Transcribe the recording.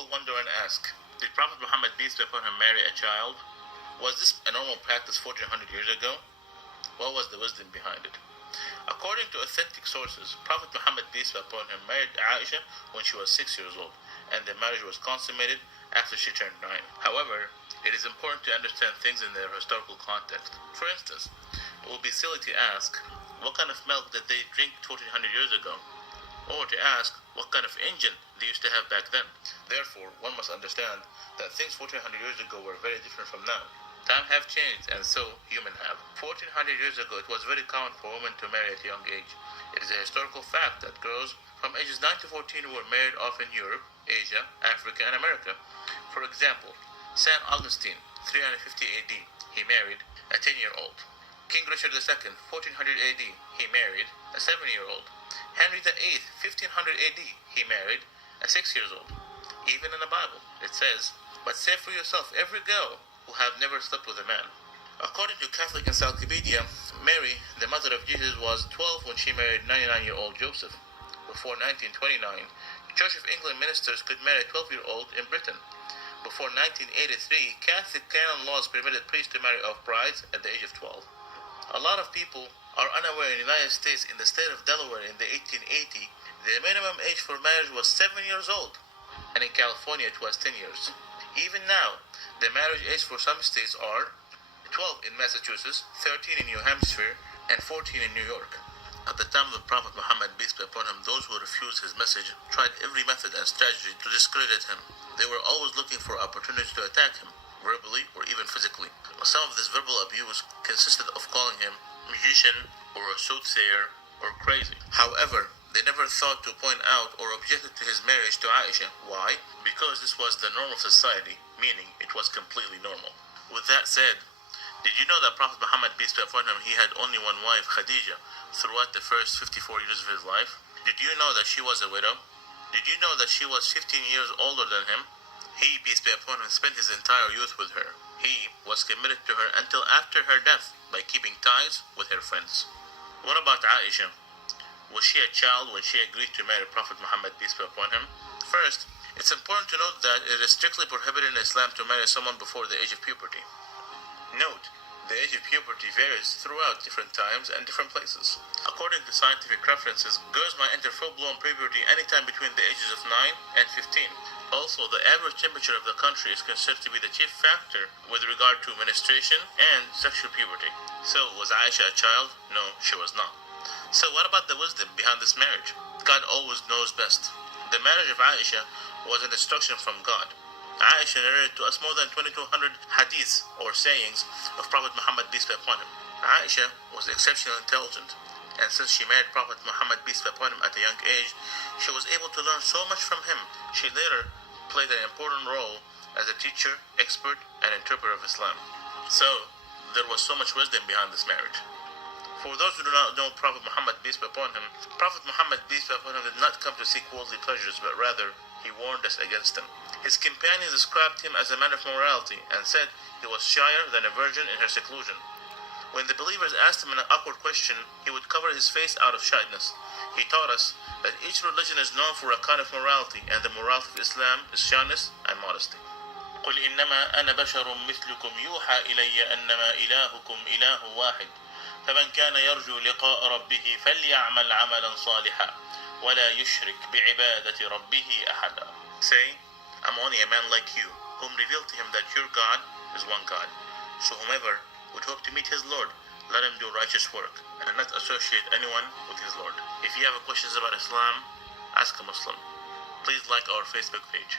People wonder and ask, did Prophet Muhammad, peace be upon him, marry a child? Was this a normal practice 1400 years ago? What was the wisdom behind it? According to authentic sources, Prophet Muhammad, peace be upon him, married Aisha when she was 6 years old, and the marriage was consummated after she turned 9. However, it is important to understand things in their historical context. For instance, it would be silly to ask, what kind of milk did they drink 1400 years ago? Or to ask, what kind of engine they used to have back then? Therefore, one must understand that things 1400 years ago were very different from now. Time have changed, and so human have. 1400 years ago, it was very common for women to marry at a young age. It is a historical fact that girls from ages 9 to 14 were married off in Europe, Asia, Africa, and America. For example, Saint Augustine, 350 AD, he married a 10-year-old. King Richard II, 1400 AD, he married a 7-year-old. Henry VIII, 1500 AD, he married a 6-year-old. Even in the Bible, it says, "But say for yourself every girl who have never slept with a man." According to Catholic Encyclopedia, Mary, the mother of Jesus, was 12 when she married 99-year-old Joseph. Before 1929, the Church of England ministers could marry a 12-year-old in Britain. Before 1983, Catholic canon laws permitted priests to marry off brides at the age of 12. A lot of people are unaware in the United States, in the state of Delaware in the 1880, the minimum age for marriage was 7 years old, and in California it was 10 years. Even now, the marriage age for some states are 12 in Massachusetts, 13 in New Hampshire, and 14 in New York. At the time of the Prophet Muhammad, peace be upon him, those who refused his message tried every method and strategy to discredit him. They were always looking for opportunities to attack him, verbally or even physically. Some of this verbal abuse consisted of calling him magician or a soothsayer or crazy. However, they never thought to point out or objected to his marriage to Aisha. Why? Because this was the norm of society, meaning it was completely normal. With that said, did you know that Prophet Muhammad, peace be upon him, he had only one wife, Khadija, throughout the first 54 years of his life? Did you know that she was a widow? Did you know that she was 15 years older than him? He, peace be upon him, spent his entire youth with her. He was committed to her until after her death by keeping ties with her friends. What about Aisha? Was she a child when she agreed to marry Prophet Muhammad, peace be upon him? First, it's important to note that it is strictly prohibited in Islam to marry someone before the age of puberty. Note, the age of puberty varies throughout different times and different places. According to scientific references, girls might enter full-blown puberty anytime between the ages of 9 and 15. Also, the average temperature of the country is considered to be the chief factor with regard to menstruation and sexual puberty. So, was Aisha a child? No, she was not. So what about the wisdom behind this marriage? God always knows best. The marriage of Aisha was an instruction from God. Aisha narrated to us more than 2200 hadiths or sayings of Prophet Muhammad, peace be upon him. Aisha was exceptionally intelligent, and since she married Prophet Muhammad, peace be upon him, at a young age, she was able to learn so much from him. She later played an important role as a teacher, expert, and interpreter of Islam. So, there was so much wisdom behind this marriage. For those who do not know Prophet Muhammad, peace be upon him, Prophet Muhammad, peace be upon him, did not come to seek worldly pleasures, but rather, he warned us against them. His companions described him as a man of morality and said he was shyer than a virgin in her seclusion. When the believers asked him an awkward question, he would cover his face out of shyness. He taught us that each religion is known for a kind of morality, and the morality of Islam is shyness and modesty. قُلْ إِنَّمَا أَنَا بَشَرٌ مِثْلُكُمْ يُوحَى إِلَيَّ أَنَّمَا إِلَهُكُمْ إِلَهٌ وَاحِدٌ فَمَنْ كَانَ يَرْجُو لِقَاءَ رَبِّهِ فَلْيَعْمَلْ عَمَلًا صَالِحًا وَلَا يُشْرِكْ بِعِبَادَةِ رَبِّهِ أَحَدًا. Say, I'm only a man like you, whom revealed to him that your God is one God. So whomever would hope to meet his Lord, let him do righteous work, and not associate anyone with his Lord. If you have questions about Islam, ask a Muslim. Please like our Facebook page.